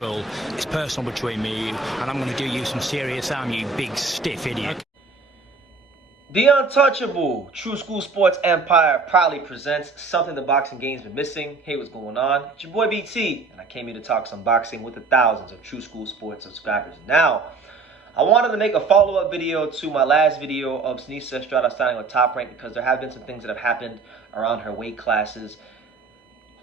Well, it's personal between me and you, and I'm going to do you some serious harm, you big stiff idiot. The Untouchable True School Sports Empire proudly presents something the boxing game's been missing. Hey, what's going on? It's your boy BT, and I came here to talk some boxing with the thousands of True School Sports subscribers. Now, I wanted to make a follow-up video to my last video of Seniesa Estrada signing with Top Rank because there have been some things that have happened around her weight classes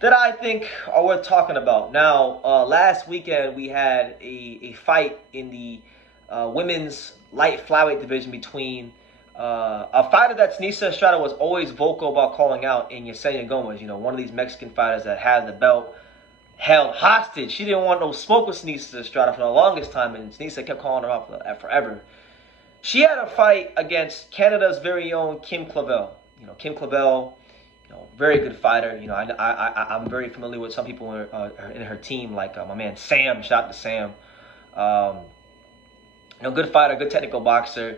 that I think are worth talking about. Now, last weekend we had a fight in the women's light flyweight division between a fighter that Seniesa Estrada was always vocal about calling out in Yesenia Gomez. You know, one of these Mexican fighters that had the belt held hostage. She didn't want no smoke with Seniesa Estrada for the longest time, and Seniesa kept calling her out forever. She had a fight against Canada's very own Kim Clavel. You know, Kim Clavel, very good fighter. You know, I'm very familiar with some people in her team, like my man Sam. Shout out to Sam. Good fighter, good technical boxer.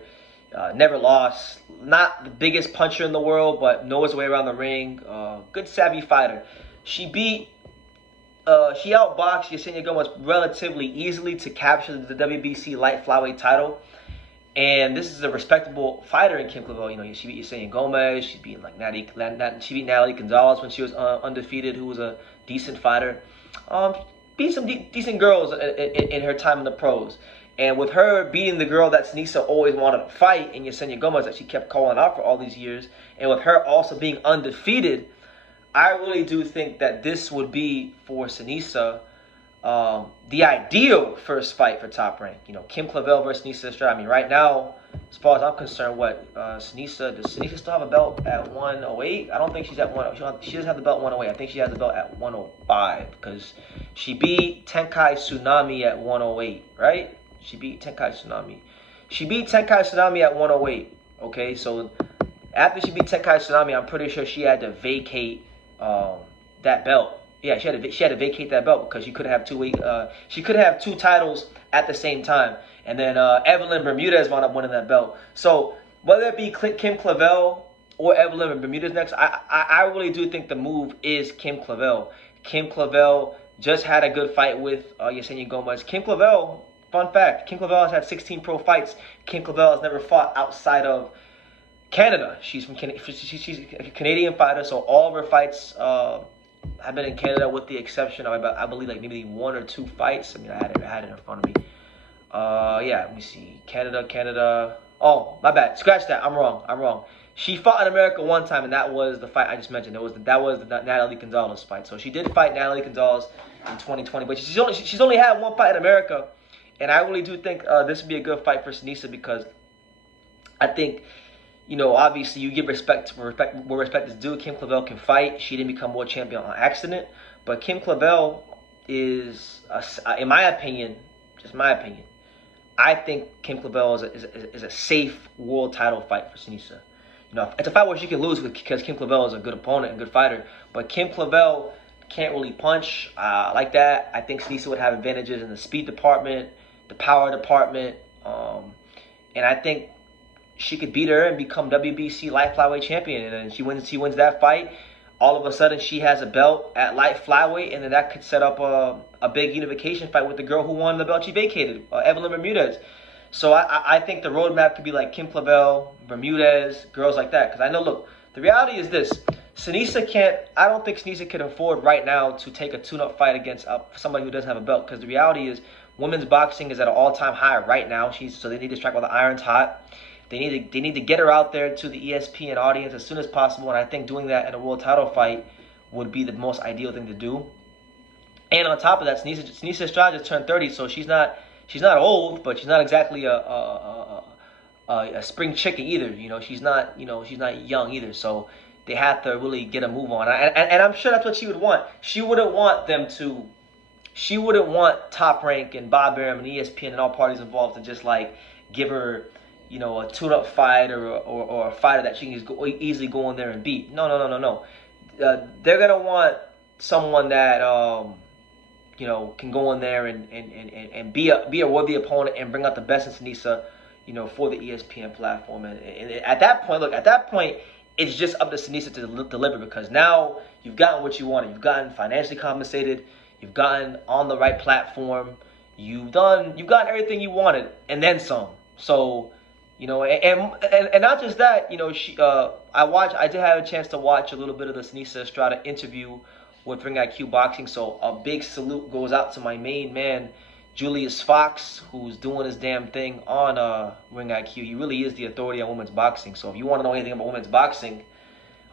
Never lost. Not the biggest puncher in the world, but knows his way around the ring. Good savvy fighter. She outboxed Yesenia Gomez relatively easily to capture the WBC Light Flyweight Title. And this is a respectable fighter in Kim Clavel. You know, she beat Yesenia Gomez. She beat she beat Natalie Gonzalez when she was undefeated, who was a decent fighter. Beat some decent girls in her time in the pros. And with her beating the girl that Seniesa always wanted to fight in Yesenia Gomez that she kept calling out for all these years, and with her also being undefeated, I really do think that this would be for Seniesa the ideal first fight for Top Rank. You know, Kim Clavel versus Seniesa Estrada. I mean, right now, as far as I'm concerned, does Seniesa still have a belt at 108? I don't think she's at 108. She doesn't have the belt at 108. I think she has the belt at 105 because she beat Tenkai Tsunami at 108, right? She beat Tenkai Tsunami. She beat Tenkai Tsunami at 108. Okay, so after she beat Tenkai Tsunami, I'm pretty sure she had to vacate that belt. Yeah, she had to vacate that belt because she could have two titles at the same time. And then Evelyn Bermudez wound up winning that belt. So whether it be Kim Clavel or Evelyn Bermudez next, I really do think the move is Kim Clavel. Kim Clavel just had a good fight with Yesenia Gomez. Kim Clavel, fun fact, Kim Clavel has had 16 pro fights. Kim Clavel has never fought outside of Canada. She's a Canadian fighter, so all of her fights have been in Canada with the exception of, I believe, like maybe one or two fights. I mean, I had it in front of me. Yeah, let me see. Canada. Oh, my bad. Scratch that. I'm wrong. She fought in America one time, and that was the fight I just mentioned. That was the Natalie Gonzalez fight. So she did fight Natalie Gonzalez in 2020, but she's only had one fight in America. And I really do think this would be a good fight for Seniesa because I think, obviously you give respect where respect is due. Kim Clavel can fight. She didn't become world champion on accident. But Kim Clavel is, in my opinion, just my opinion, I think Kim Clavel is a safe world title fight for Seniesa. It's a fight where she can lose because Kim Clavel is a good opponent and good fighter. But Kim Clavel can't really punch like that. I think Seniesa would have advantages in the speed department, the power department, and I think she could beat her and become WBC Light Flyweight champion. And then she wins that fight. All of a sudden, she has a belt at Light Flyweight, and then that could set up a big unification fight with the girl who won the belt she vacated, Evelyn Bermudez. So I think the roadmap could be like Kim Clavel, Bermudez, girls like that. Because I know, look, the reality is this. I don't think Seniesa can afford right now to take a tune-up fight against somebody who doesn't have a belt. Because the reality is women's boxing is at an all-time high right now. So they need to strike while the iron's hot. They need to get her out there to the ESPN audience as soon as possible. And I think doing that in a world title fight would be the most ideal thing to do. And on top of that, Seniesa Estrada just turned 30, so she's not old, but she's not exactly a spring chicken either. She's not young either. So they have to really get a move on. And I'm sure that's what she would want. She wouldn't want Top Rank and Bob Arum and ESPN and all parties involved to just like give her, a tune-up fight or a fighter that she can easily go in there and beat. No. They're gonna want someone that can go in there and be a worthy opponent and bring out the best in Seniesa, for the ESPN platform. And at that point, it's just up to Seniesa to deliver because now you've gotten what you wanted. You've gotten financially compensated. You've gotten on the right platform. You've gotten everything you wanted and then some. So, you know, and not just that, you know, I did have a chance to watch a little bit of the Seniesa Estrada interview with Ring IQ Boxing. So a big salute goes out to my main man, Julius Fox, who's doing his damn thing on Ring IQ. He really is the authority on women's boxing. So if you want to know anything about women's boxing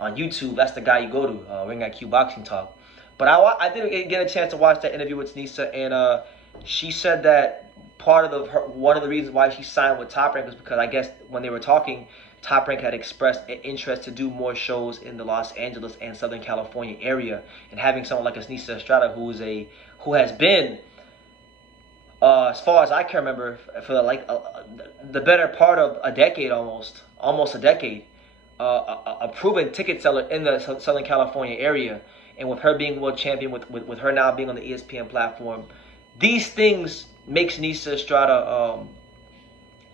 on YouTube, that's the guy you go to, Ring IQ Boxing Talk. But I did get a chance to watch that interview with Seniesa, and she said that one of the reasons why she signed with Top Rank was because I guess when they were talking, Top Rank had expressed an interest to do more shows in the Los Angeles and Southern California area, and having someone like a Seniesa Estrada who has been, as far as I can remember, for the better part of a decade, almost a decade, a proven ticket seller in the Southern California area, and with her being world champion, with her now being on the ESPN platform, these things make Seniesa Estrada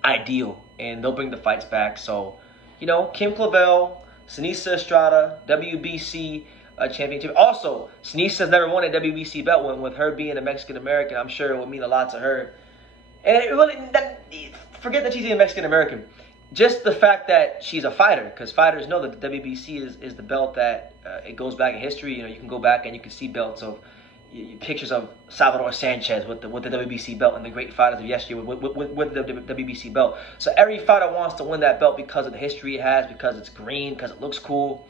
ideal, and they'll bring the fights back. So, you know, Kim Clavel, Seniesa Estrada, WBC championship. Also, Seniesa's never won a WBC belt. With her being a Mexican American, I'm sure it would mean a lot to her. And it really, forget that she's a Mexican American. Just the fact that she's a fighter, because fighters know that the WBC is the belt that it goes back in history. You know, you can go back and you can see belts of pictures of Salvador Sanchez with the WBC belt and the great fighters of yesteryear with the WBC belt. So every fighter wants to win that belt because of the history it has, because it's green, because it looks cool.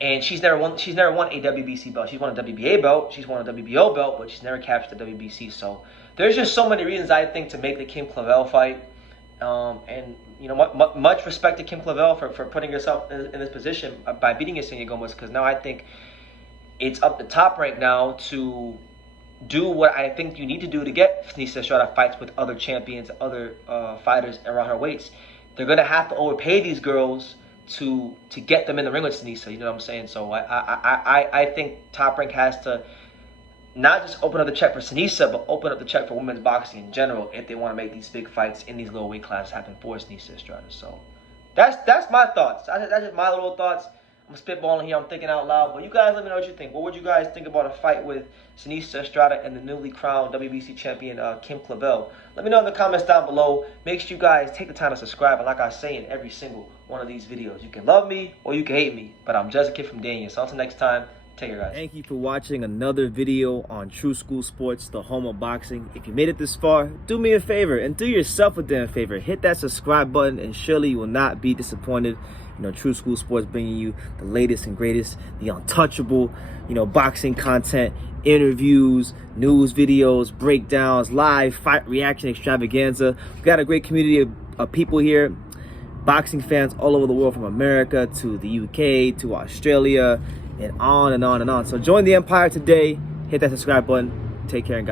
And she's never won a WBC belt. She's won a WBA belt, she's won a WBO belt, but she's never captured the WBC. So there's just so many reasons, I think, to make the Kim Clavel fight. And you know, much respect to Kim Clavel for putting herself in this position by beating Yesenia Gomez, because now I think it's up to Top Rank now to do what I think you need to do to get Seniesa Estrada fights with other champions, other fighters around her weights. They're gonna have to overpay these girls to get them in the ring with Seniesa. You know what I'm saying? So I think Top Rank has to not just open up the check for Seniesa, but open up the check for women's boxing in general if they want to make these big fights in these little weight classes happen for Seniesa Estrada. So that's my thoughts. That's just my little thoughts. I'm spitballing here, I'm thinking out loud, but you guys let me know what you think. What would you guys think about a fight with Seniesa Estrada and the newly crowned WBC champion Kim Clavel? Let me know in the comments down below. Make sure you guys take the time to subscribe, and like I say in every single one of these videos, you can love me or you can hate me, but I'm just a kid from Daniel. So until next time, take care, guys. Thank you for watching another video on True School Sports, the home of boxing. If you made it this far, do me a favor and do yourself a damn favor. Hit that subscribe button and surely you will not be disappointed. You know, True School Sports bringing you the latest and greatest, the untouchable, you know, boxing content, interviews, news videos, breakdowns, live fight reaction extravaganza. We've got a great community of people here, boxing fans all over the world, from America to the UK to Australia, and on and on and on. So join the empire today. Hit that subscribe button. Take care and God.